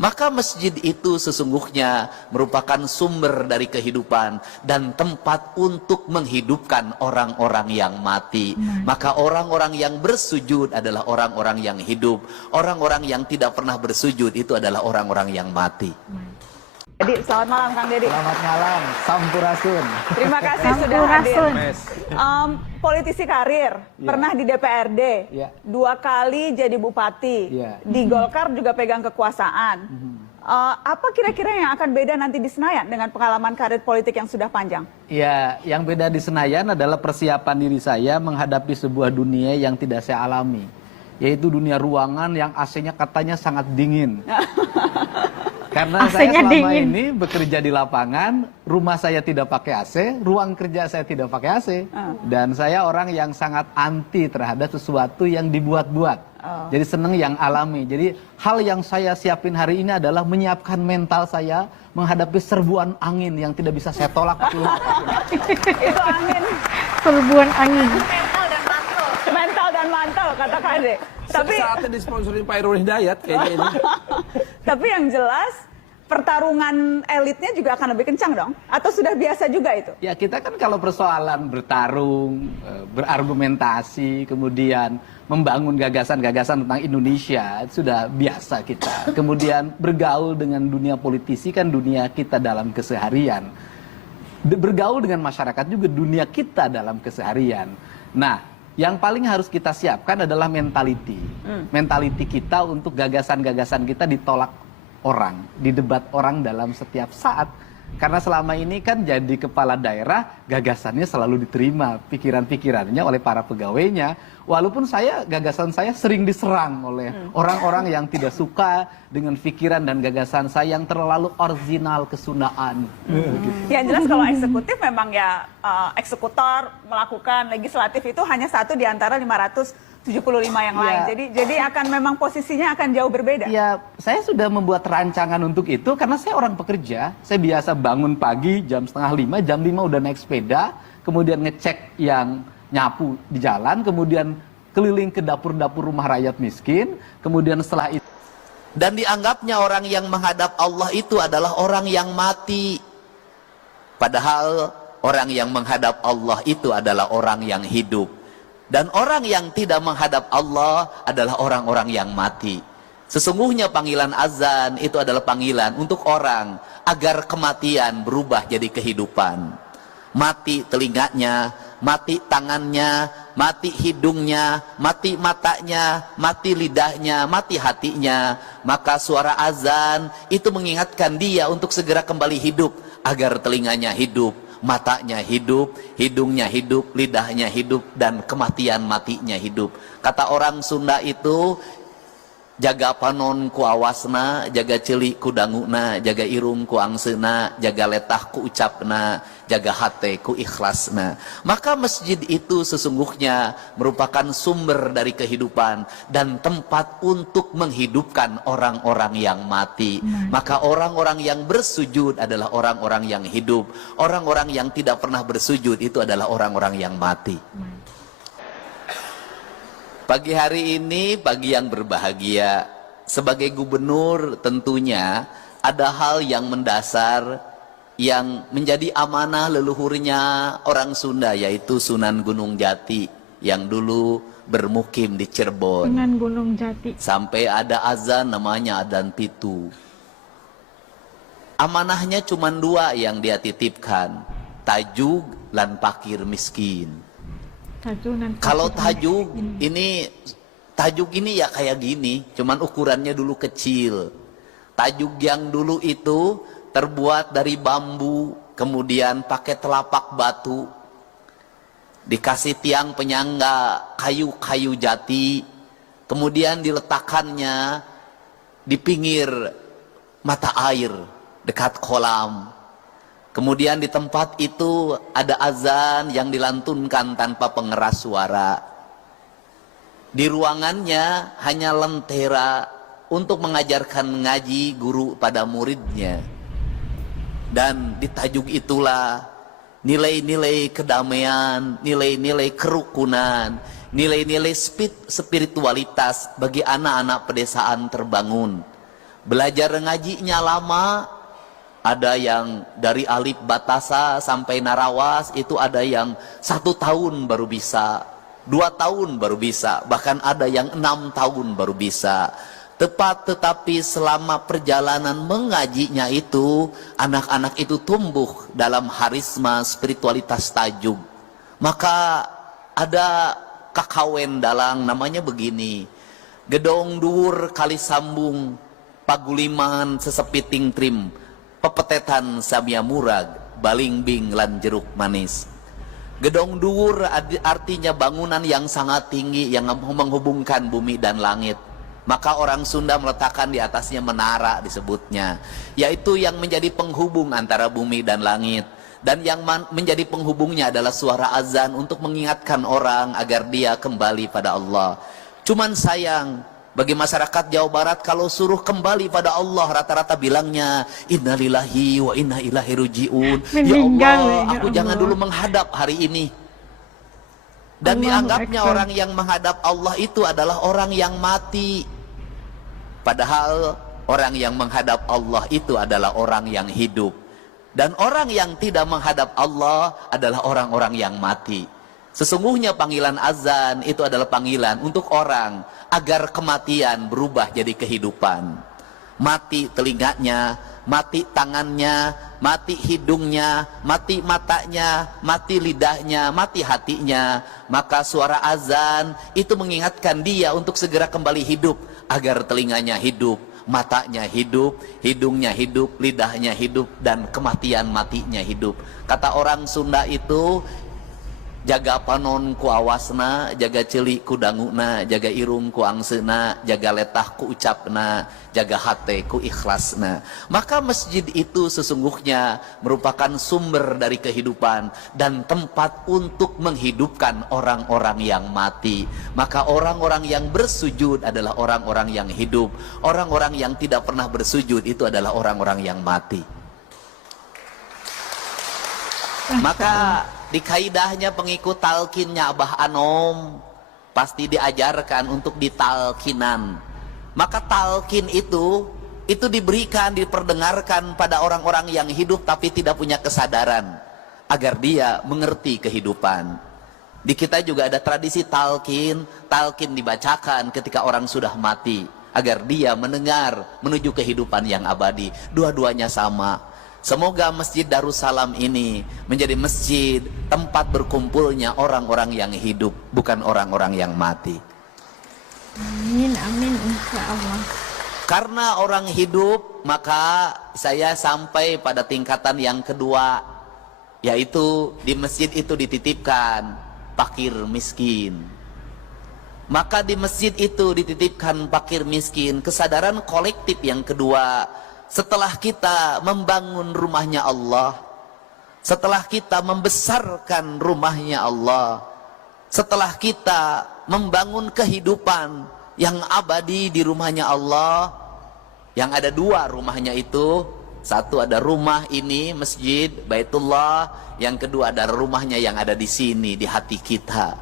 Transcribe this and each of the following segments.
Maka masjid itu sesungguhnya merupakan sumber dari kehidupan dan tempat untuk menghidupkan orang-orang yang mati. Maka orang-orang yang bersujud adalah orang-orang yang hidup. Orang-orang yang tidak pernah bersujud itu adalah orang-orang yang mati. Jadi selamat malam Kang Deddy. Selamat malam, Sampurasun. Terima kasih sudah hadir. Politisi karir, pernah di DPRD, 2 kali jadi bupati, di Golkar juga pegang kekuasaan. Apa kira-kira yang akan beda nanti di Senayan dengan pengalaman karir politik yang sudah panjang? Ya, yang beda di Senayan adalah persiapan diri saya menghadapi sebuah dunia yang tidak saya alami, yaitu dunia ruangan yang AC-nya katanya sangat dingin. Karena saya selama ini bekerja di lapangan, rumah saya tidak pakai AC, ruang kerja saya tidak pakai AC. Dan saya orang yang sangat anti terhadap sesuatu yang dibuat-buat. Jadi senang yang alami. Jadi hal yang saya siapin hari ini adalah menyiapkan mental saya menghadapi serbuan angin yang tidak bisa saya tolak. Itu angin. Serbuan angin. Mental dan mantel kata Kade. Tapi saatnya disponsorin Pak Irwan Hidayat kayaknya ini. Tapi yang jelas pertarungan elitnya juga akan lebih kencang dong? Atau sudah biasa juga itu? Ya kita kan kalau persoalan bertarung, berargumentasi, kemudian membangun gagasan-gagasan tentang Indonesia, itu sudah biasa kita. Kemudian bergaul dengan dunia politisi kan dunia kita dalam keseharian. Bergaul dengan masyarakat juga dunia kita dalam keseharian. Nah, yang paling harus kita siapkan adalah mentality. Mentality kita untuk gagasan-gagasan kita ditolak orang, didebat orang dalam setiap saat. Karena selama ini kan jadi kepala daerah, gagasannya selalu diterima, pikiran-pikirannya oleh para pegawainya. Walaupun gagasan saya sering diserang oleh orang-orang yang tidak suka dengan pikiran dan gagasan saya yang terlalu original kesunaan. Yang jelas kalau eksekutif memang ya eksekutor melakukan, legislatif itu hanya satu di antara 575 yang lain. Jadi akan memang posisinya akan jauh berbeda. Ya, saya sudah membuat rancangan untuk itu karena saya orang pekerja. Saya biasa bangun pagi jam 4:30, jam 5 udah naik sepeda, kemudian ngecek yang nyapu di jalan, kemudian keliling ke dapur-dapur rumah rakyat miskin, kemudian setelah itu. Dan dianggapnya orang yang menghadap Allah itu adalah orang yang mati. Padahal orang yang menghadap Allah itu adalah orang yang hidup. Dan orang yang tidak menghadap Allah adalah orang-orang yang mati. Sesungguhnya panggilan azan itu adalah panggilan untuk orang agar kematian berubah jadi kehidupan. Mati telinganya, mati tangannya, mati hidungnya, mati matanya, mati lidahnya, mati hatinya. Maka suara azan itu mengingatkan dia untuk segera kembali hidup agar telinganya hidup, matanya hidup, hidungnya hidup, lidahnya hidup, dan kematian matinya hidup. Kata orang Sunda itu, jaga panon ku awasna, jaga celik ku danguna, jaga irung ku angsena, jaga letah ku ucapna, jaga hate ku ikhlasna. Maka masjid itu sesungguhnya merupakan sumber dari kehidupan dan tempat untuk menghidupkan orang-orang yang mati. Maka orang-orang yang bersujud adalah orang-orang yang hidup. Orang-orang yang tidak pernah bersujud itu adalah orang-orang yang mati. Pagi hari ini pagi yang berbahagia. Sebagai gubernur tentunya ada hal yang mendasar yang menjadi amanah leluhurnya orang Sunda, yaitu Sunan Gunung Jati yang dulu bermukim di Cirebon. Sunan Gunung Jati. Sampai ada azan namanya adzan pitu. Amanahnya cuma 2 yang dia titipkan, tajuk lan pakir miskin. Kalau tajuk ini ya kayak gini, cuman ukurannya dulu kecil. Tajuk yang dulu itu terbuat dari bambu, kemudian pakai telapak batu, dikasih tiang penyangga kayu-kayu jati, kemudian diletakkannya di pinggir mata air dekat kolam. Kemudian di tempat itu ada azan yang dilantunkan tanpa pengeras suara. Di ruangannya hanya lentera untuk mengajarkan ngaji guru pada muridnya. Dan di tajuk itulah nilai-nilai kedamaian, nilai-nilai kerukunan, nilai-nilai spiritualitas bagi anak-anak pedesaan terbangun. Belajar ngajinya lama, ada yang dari alif batasa sampai narawas, itu ada yang 1 tahun baru bisa, 2 tahun baru bisa, bahkan ada yang 6 tahun baru bisa. Tetapi selama perjalanan mengajinya itu, anak-anak itu tumbuh dalam harisma spiritualitas tajuk. Maka ada kakawen dalang namanya begini, gedong dhuwur kali sambung, paguliman sesepiting trim, pepetetan samia murag, balingbing lan jeruk manis. Gedong dhuwur artinya bangunan yang sangat tinggi yang menghubungkan bumi dan langit. Maka orang Sunda meletakkan di atasnya menara disebutnya, yaitu yang menjadi penghubung antara bumi dan langit. Dan yang menjadi penghubungnya adalah suara azan untuk mengingatkan orang agar dia kembali pada Allah. Cuman sayang, bagi masyarakat Jawa Barat kalau suruh kembali pada Allah, rata-rata bilangnya innalillahi wa inna ilaihi rajiun. Ya Allah, aku jangan dulu menghadap hari ini. Dan dianggapnya orang yang menghadap Allah itu adalah orang yang mati. Padahal orang yang menghadap Allah itu adalah orang yang hidup. Dan orang yang tidak menghadap Allah adalah orang-orang yang mati. Sesungguhnya panggilan azan itu adalah panggilan untuk orang agar kematian berubah jadi kehidupan. Mati telinganya, mati tangannya, mati hidungnya, mati matanya, mati lidahnya, mati hatinya. Maka suara azan itu mengingatkan dia untuk segera kembali hidup, agar telinganya hidup, matanya hidup, hidungnya hidup, lidahnya hidup, dan kematian matinya hidup. Kata orang Sunda itu, jaga panon ku awasna, jaga celik ku danguna, jaga irung ku angsena, jaga letah ku ucapna, jaga hate ku ikhlasna. Maka masjid itu sesungguhnya merupakan sumber dari kehidupan dan tempat untuk menghidupkan orang-orang yang mati. Maka orang-orang yang bersujud adalah orang-orang yang hidup. Orang-orang yang tidak pernah bersujud itu adalah orang-orang yang mati. Maka di kaidahnya pengikut talkinnya Abah Anom pasti diajarkan untuk ditalkinan. Maka talkin itu diberikan, diperdengarkan pada orang-orang yang hidup tapi tidak punya kesadaran, agar dia mengerti kehidupan. Di kita juga ada tradisi talkin dibacakan ketika orang sudah mati, agar dia mendengar menuju kehidupan yang abadi. Dua-duanya sama. Semoga Masjid Darussalam ini menjadi masjid tempat berkumpulnya orang-orang yang hidup, bukan orang-orang yang mati. Amin, amin, insya Allah. Karena orang hidup, maka saya sampai pada tingkatan yang kedua, yaitu di masjid itu dititipkan fakir miskin. Maka di masjid itu dititipkan fakir miskin, kesadaran kolektif yang kedua. Setelah kita membangun rumahnya Allah, setelah kita membesarkan rumahnya Allah, setelah kita membangun kehidupan yang abadi di rumahnya Allah, yang ada 2 rumahnya itu, satu ada rumah ini masjid Baitullah, yang kedua ada rumahnya yang ada di sini di hati kita.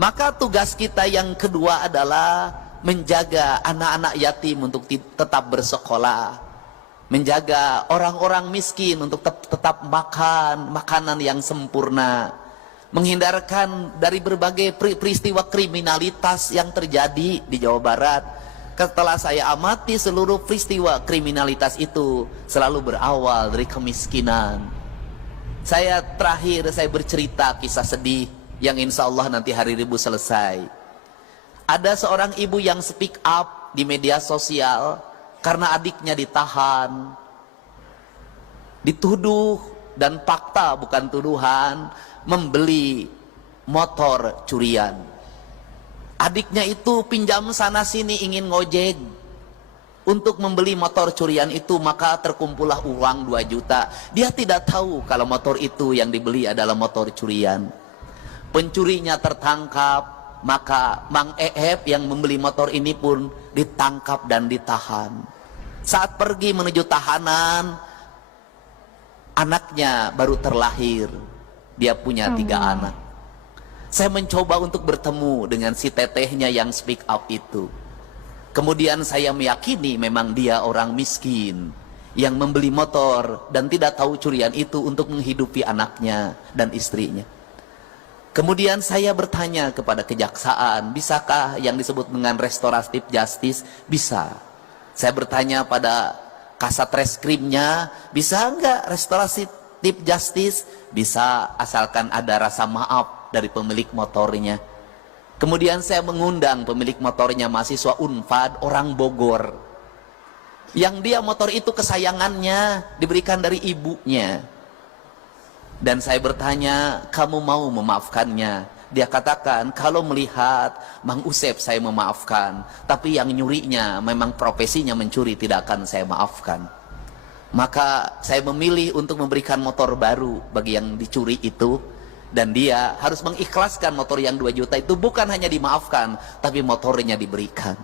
Maka tugas kita yang kedua adalah menjaga anak-anak yatim untuk tetap bersekolah, menjaga orang-orang miskin untuk tetap makan makanan yang sempurna, menghindarkan dari berbagai peristiwa kriminalitas yang terjadi di Jawa Barat. Setelah saya amati, seluruh peristiwa kriminalitas itu selalu berawal dari kemiskinan. Saya bercerita kisah sedih yang insya Allah nanti hari Rabu selesai. Ada seorang ibu yang speak up di media sosial karena adiknya ditahan, dituduh, dan fakta bukan tuduhan, membeli motor curian. Adiknya itu pinjam sana sini ingin ngojek untuk membeli motor curian itu, maka terkumpullah uang 2 juta. Dia tidak tahu kalau motor itu yang dibeli adalah motor curian. Pencurinya tertangkap. Maka Mang Eheb yang membeli motor ini pun ditangkap dan ditahan. Saat pergi menuju tahanan, anaknya baru terlahir. Dia punya 3 anak. Saya mencoba untuk bertemu dengan si tetehnya yang speak up itu. Kemudian saya meyakini memang dia orang miskin yang membeli motor dan tidak tahu curian itu untuk menghidupi anaknya dan istrinya. Kemudian saya bertanya kepada kejaksaan, bisakah yang disebut dengan restoratif justice? Bisa. Saya bertanya pada kasat reskrimnya, bisa enggak restoratif justice? Bisa, asalkan ada rasa maaf dari pemilik motornya. Kemudian saya mengundang pemilik motornya, mahasiswa Unpad, orang Bogor, yang dia motor itu kesayangannya, diberikan dari ibunya. Dan saya bertanya, kamu mau memaafkannya? Dia katakan, kalau melihat Mang Usep saya memaafkan, tapi yang nyurinya memang profesinya mencuri, tidak akan saya maafkan. Maka saya memilih untuk memberikan motor baru bagi yang dicuri itu. Dan dia harus mengikhlaskan motor yang 2 juta itu, bukan hanya dimaafkan, tapi motornya diberikan.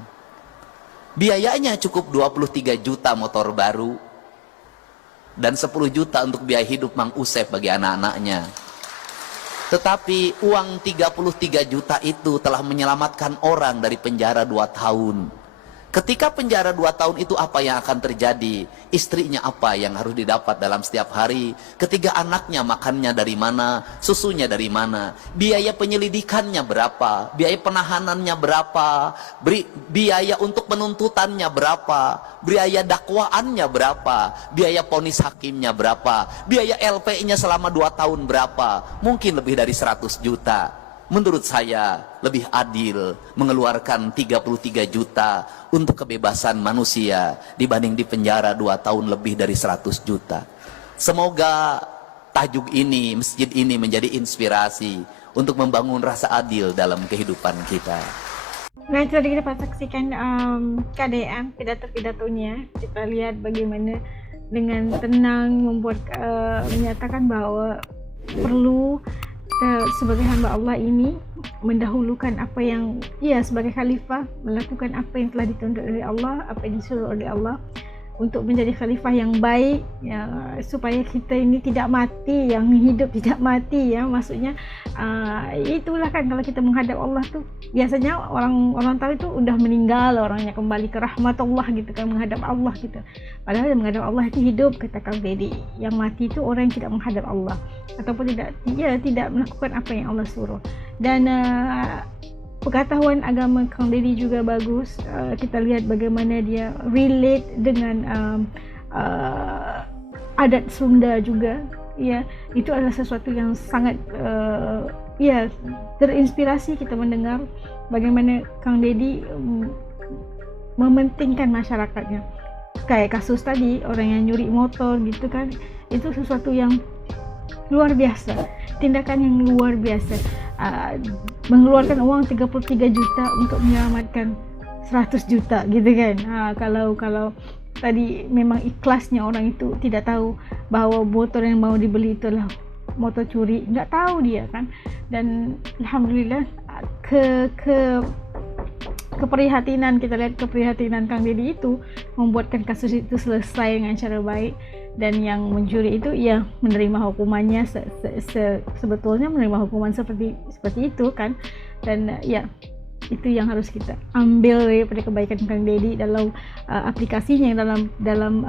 Biayanya cukup 23 juta motor baru. Dan 10 juta untuk biaya hidup Mang Usep bagi anak-anaknya. Tetapi uang 33 juta itu telah menyelamatkan orang dari penjara 2 tahun. Ketika penjara 2 tahun itu apa yang akan terjadi? Istrinya apa yang harus didapat dalam setiap hari? Ketiga anaknya makannya dari mana? Susunya dari mana? Biaya penyelidikannya berapa? Biaya penahanannya berapa? Biaya untuk penuntutannya berapa? Biaya dakwaannya berapa? Biaya vonis hakimnya berapa? Biaya LP-nya selama 2 tahun berapa? Mungkin lebih dari 100 juta. Menurut saya lebih adil mengeluarkan 33 juta untuk kebebasan manusia dibanding di penjara 2 tahun lebih dari 100 juta. Semoga tajuk ini, masjid ini menjadi inspirasi untuk membangun rasa adil dalam kehidupan kita. Nah, itu tadi kita saksikan KDM, pidato-pidatonya. Kita lihat bagaimana dengan tenang menyatakan bahwa perlu sebagai hamba Allah ini mendahulukan apa yang sebagai khalifah melakukan apa yang telah dituntut oleh Allah, apa yang disuruh oleh Allah untuk menjadi khalifah yang baik, supaya kita ini tidak mati, yang hidup tidak mati, maksudnya itulah kan kalau kita menghadap Allah tuh biasanya orang tahu itu udah meninggal, orangnya kembali ke rahmat Allah gitu kan, menghadap Allah gitu. Padahal yang menghadap Allah itu hidup, kata Kang Deddy. Yang mati itu orang yang tidak menghadap Allah ataupun tidak melakukan apa yang Allah suruh. Dan pengetahuan agama Kang Deddy juga bagus. Kita lihat bagaimana dia relate dengan adat Sunda juga. Ya, itu adalah sesuatu yang sangat terinspirasi kita mendengar bagaimana Kang Deddy mementingkan masyarakatnya. Kayak kasus tadi, orang yang nyuri motor gitu kan, itu sesuatu yang luar biasa, tindakan yang luar biasa. Mengeluarkan uang 33 juta untuk menyelamatkan 100 juta gitu kan. Kalau tadi memang ikhlasnya orang itu tidak tahu bahwa motor yang mau dibeli itu adalah motor curi, nggak tahu dia kan. Dan alhamdulillah keprihatinan, kita lihat keprihatinan Kang Deddy itu membuatkan kasus itu selesai dengan cara baik. Dan yang mencuri itu menerima hukumannya, sebetulnya menerima hukuman seperti itu kan. Dan itu yang harus kita ambil daripada kebaikan Kang Deddy dalam aplikasinya, dalam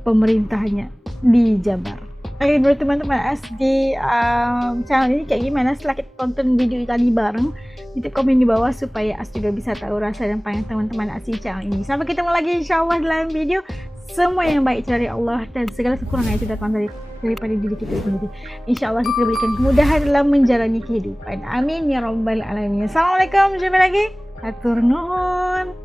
pemerintahnya di Jabar. Oke, menurut teman-teman di channel ini kayak gimana setelah kita tonton video tadi bareng? Titip komen di bawah supaya As juga bisa tahu rasa dan pandangan teman-teman As di channel ini. Sampai ketemu lagi insyaallah dalam video. Semua yang baik dari Allah dan segala kekurangan itu datang daripada diri kita sendiri. Insyaallah kita berikan kemudahan dalam menjalani kehidupan. Amin ya rabbal alamin. Assalamualaikum, jumpa lagi. Hatur nuhun.